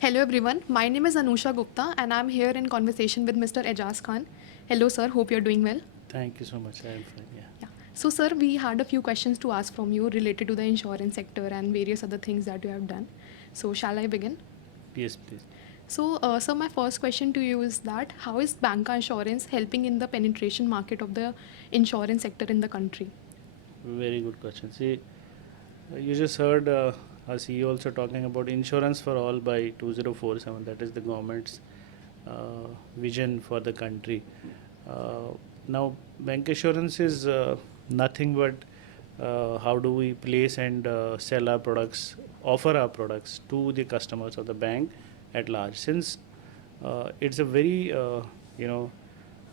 Hello everyone, my name is Anusha Gupta and I'm here in conversation with Mr. Aijaz Khan. Hello sir, hope you're doing well. Thank you so much. I am fine. Yeah. Yeah. So sir, we had a few questions to ask from you related to the insurance sector and various other things that you have done. So shall I begin? Yes, please. So my first question to you is that how is Bancassurance helping in the penetration market of the insurance sector in the country? Very good question. See, you just heard our CEO also talking about insurance for all by 2047. That is the government's vision for the country. Uh, Now, bank assurance is nothing but how do we place and sell our products, offer our products to the customers of the bank at large. Since it's a very, you know,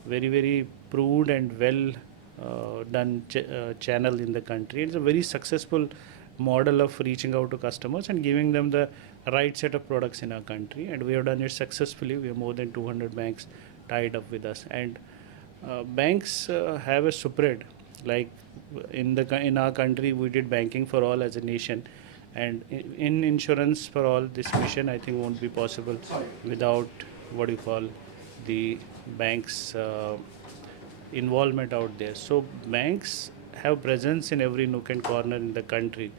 very proved and well done channel in the country. It's a very successful model of reaching out to customers and giving them the right set of products in our country, and we have done it successfully. We have more than 200 banks tied up with us, and banks have a spread. Like in our country, we did banking for all as a nation, and in insurance for all, this mission I think won't be possible without what you call the banks involvement out there. So banks have presence in every nook and corner in the country,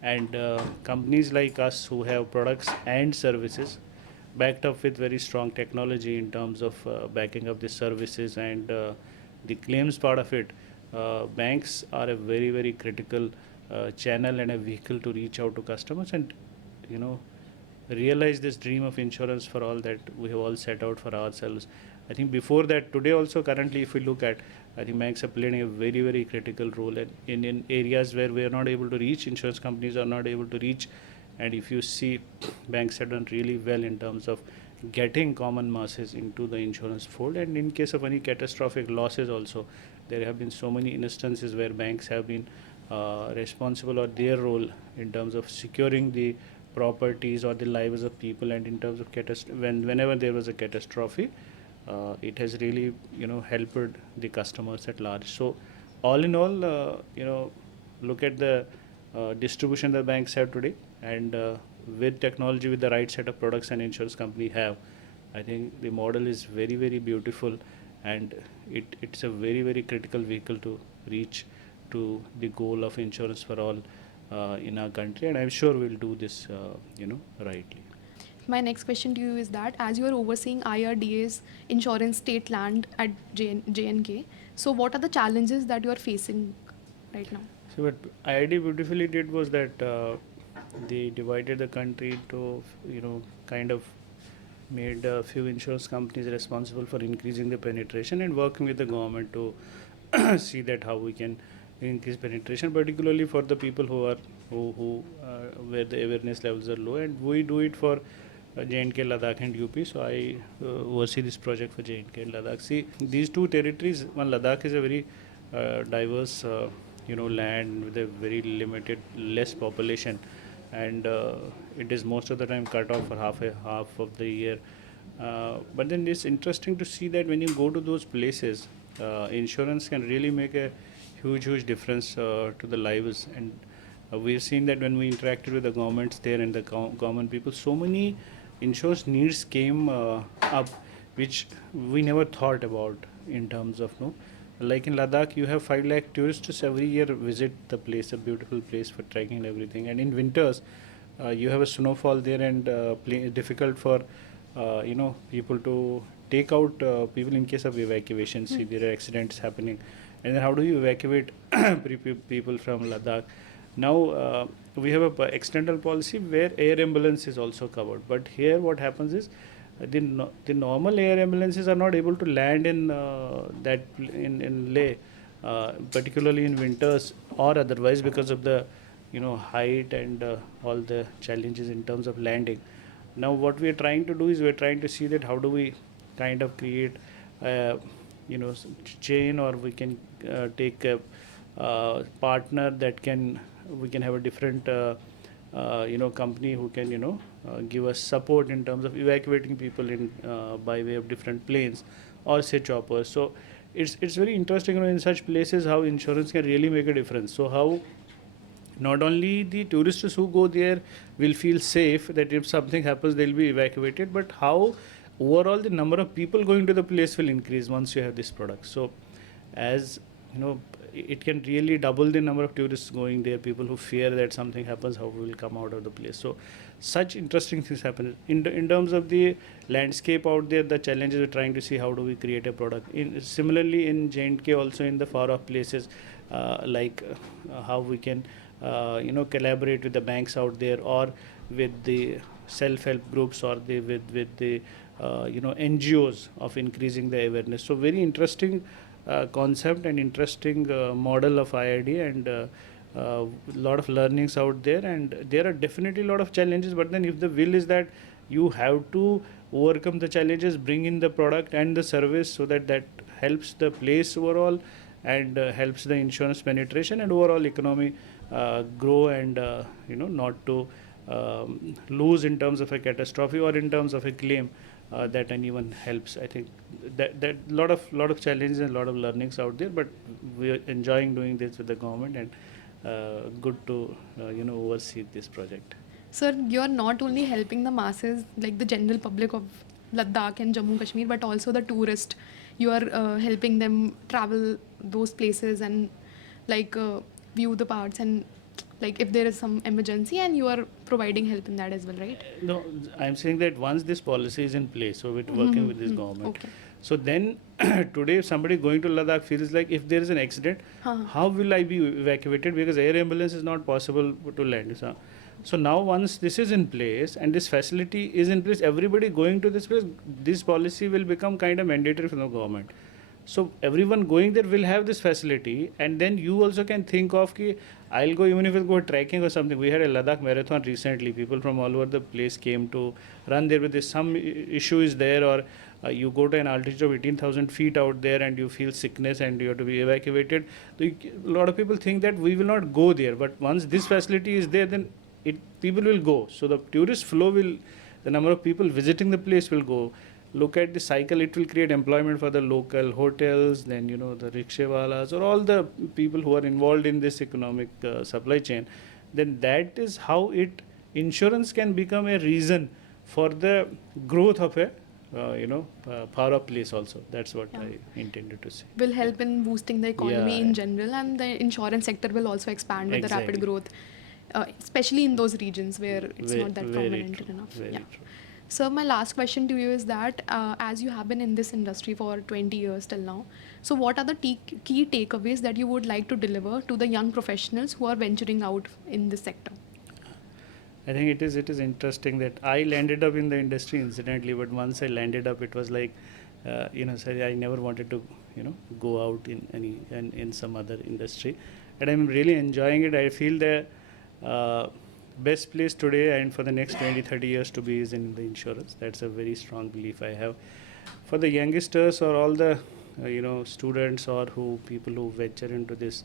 and companies like us who have products and services backed up with very strong technology in terms of backing up the services and the claims part of it. Banks are a very critical channel and a vehicle to reach out to customers and you know realize this dream of insurance for all that we have all set out for ourselves. I think before that, today also, currently, if we look at, I think banks are playing a very critical role in areas where we are not able to reach, insurance companies are not able to reach. And if you see, banks have done really well in terms of getting common masses into the insurance fold. And in case of any catastrophic losses also, there have been so many instances where banks have been responsible, or their role in terms of securing the properties or the lives of people, and in terms of whenever there was a catastrophe, it has really helped the customers at large. So all in all, look at the distribution the banks have today, and with technology, with the right set of products and insurance company have, I think the model is very beautiful, and it's a very critical vehicle to reach to the goal of insurance for all in our country, and I'm sure we'll do this rightly. My next question to you is that as you are overseeing IRDA's insurance state land at JNK, so what are the challenges that you are facing right now? So what IID beautifully did was that they divided the country to kind of made a few insurance companies responsible for increasing the penetration and working with the government to see that how we can increase penetration, particularly for the people who where the awareness levels are low, and we do it for J&K, Ladakh and UP. So I oversee this project for J&K and Ladakh. See, these two territories, one, Ladakh is a very diverse land with a very limited less population, and it is most of the time cut off for half of the year. But then it's interesting to see that when you go to those places, insurance can really make a huge difference to the lives. And we've seen that when we interacted with the governments there and the common people, so many insurance needs came up which we never thought about in terms of like in Ladakh, you have 5 lakh tourists every year visit the place, a beautiful place for trekking and everything. And in winters, you have a snowfall there, and difficult for people to take out people in case of evacuation. See, there are accidents happening, and then how do you evacuate people from Ladakh? Now we have a external policy where air ambulance is also covered, but here what happens is the normal air ambulances are not able to land in in Leh, particularly in winters or otherwise, because of the height and all the challenges in terms of landing. Now what we are trying to do is we are trying to see that how do we kind of create chain, or we can take a partner that can we can have a different company who can give us support in terms of evacuating people in by way of different planes or say choppers. So it's very interesting in such places how insurance can really make a difference. So how not only the tourists who go there will feel safe that if something happens they'll be evacuated, but how overall the number of people going to the place will increase once you have this product. So as you know, it can really double the number of tourists going there, people who fear that something happens, how we will come out of the place. So such interesting things happen in terms of the landscape out there. The challenges we're trying to see how do we create a product in, similarly in J&K also in the far off places, how we can collaborate with the banks out there, or with the self-help groups, or with the NGOs of increasing the awareness. So very interesting concept and interesting model of IRD, and lot of learnings out there, and there are definitely a lot of challenges, but then if the will is that you have to overcome the challenges, bring in the product and the service, so that helps the place overall, and helps the insurance penetration and overall economy grow, and not to lose in terms of a catastrophe or in terms of a claim, that anyone helps. I think that lot of challenges and a lot of learnings out there, but we are enjoying doing this with the government, and good to oversee this project. Sir, you're not only helping the masses, like the general public of Ladakh and Jammu Kashmir, but also the tourist. You are helping them travel those places and view the parts, and like if there is some emergency, and you are providing help in that as well, right? No, I'm saying that once this policy is in place, so we're working with this government. Okay. So then today if somebody going to Ladakh feels like if there is an accident, how will I be evacuated, because air ambulance is not possible to land. So now once this is in place and this facility is in place, everybody going to this place, this policy will become kind of mandatory from the government. So everyone going there will have this facility, and then you also can think of ki I'll go, even if it's go trekking or something. We had a Ladakh marathon recently. People from all over the place came to run there with this. Some issue is there, or you go to an altitude of 18,000 feet out there and you feel sickness and you have to be evacuated. So a lot of people think that we will not go there, but once this facility is there, then people will go. So the tourist flow will, the number of people visiting the place will go. Look at the cycle, it will create employment for the local hotels, then the rickshawalas, or all the people who are involved in this economic supply chain. Then that is how insurance can become a reason for the growth of a power place also. That's what I intended to say. Will help in boosting the economy in general, and the insurance sector will also expand with the rapid growth, especially in those regions where it's not that prominent enough. Very true. So my last question to you is that as you have been in this industry for 20 years till now, so what are the key takeaways that you would like to deliver to the young professionals who are venturing out in this sector? I think it is interesting that I landed up in the industry incidentally, but once I landed up, it was like, sorry, I never wanted to, go out in some other industry, and I'm really enjoying it. I feel the best place today and for the next 20-30 years to be is in the insurance. That's a very strong belief I have. For the youngsters or all the students or people who venture into this,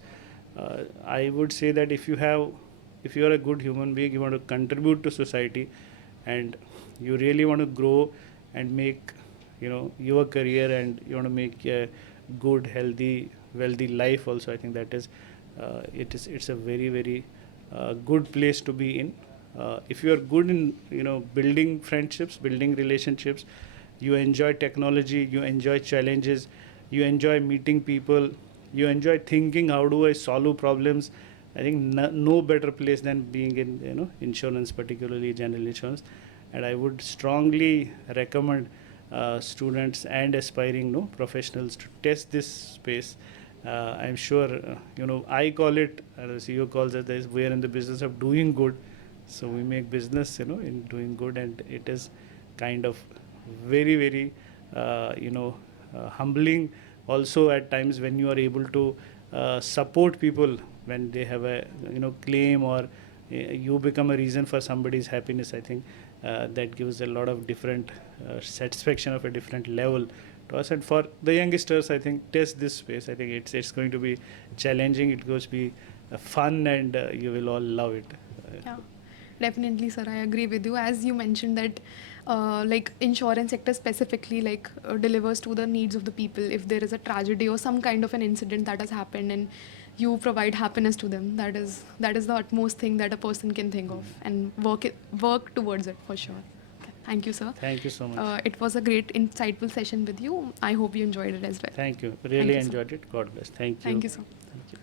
I would say that if you are a good human being, you want to contribute to society, and you really want to grow and make your career, and you want to make a good, healthy, wealthy life also, I think that is it's a very, very good place to be in. If you are good in building friendships, building relationships, you enjoy technology, you enjoy challenges, you enjoy meeting people, you enjoy thinking how do I solve problems. I think no better place than being in insurance, particularly general insurance. And I would strongly recommend students and aspiring professionals to test this space. I'm sure I call it, the CEO calls it, we are in the business of doing good, so we make business in doing good, and it is kind of very, very humbling also at times when you are able to support people when they have a claim, or you become a reason for somebody's happiness. I think that gives a lot of different satisfaction of a different level to us. And for the youngsters, I think test this space. I think it's going to be challenging, it goes to be fun, and you will all love it. Yeah, definitely, sir. I agree with you. As you mentioned that insurance sector specifically delivers to the needs of the people. If there is a tragedy or some kind of an incident that has happened, and you provide happiness to them. That is the utmost thing that a person can think of, and work towards it for sure. Okay. Thank you, sir. Thank you so much. It was a great, insightful session with you. I hope you enjoyed it as well. Thank you. Really you, sir. enjoyed it. God bless. Thank you. Thank you, sir. Thank you.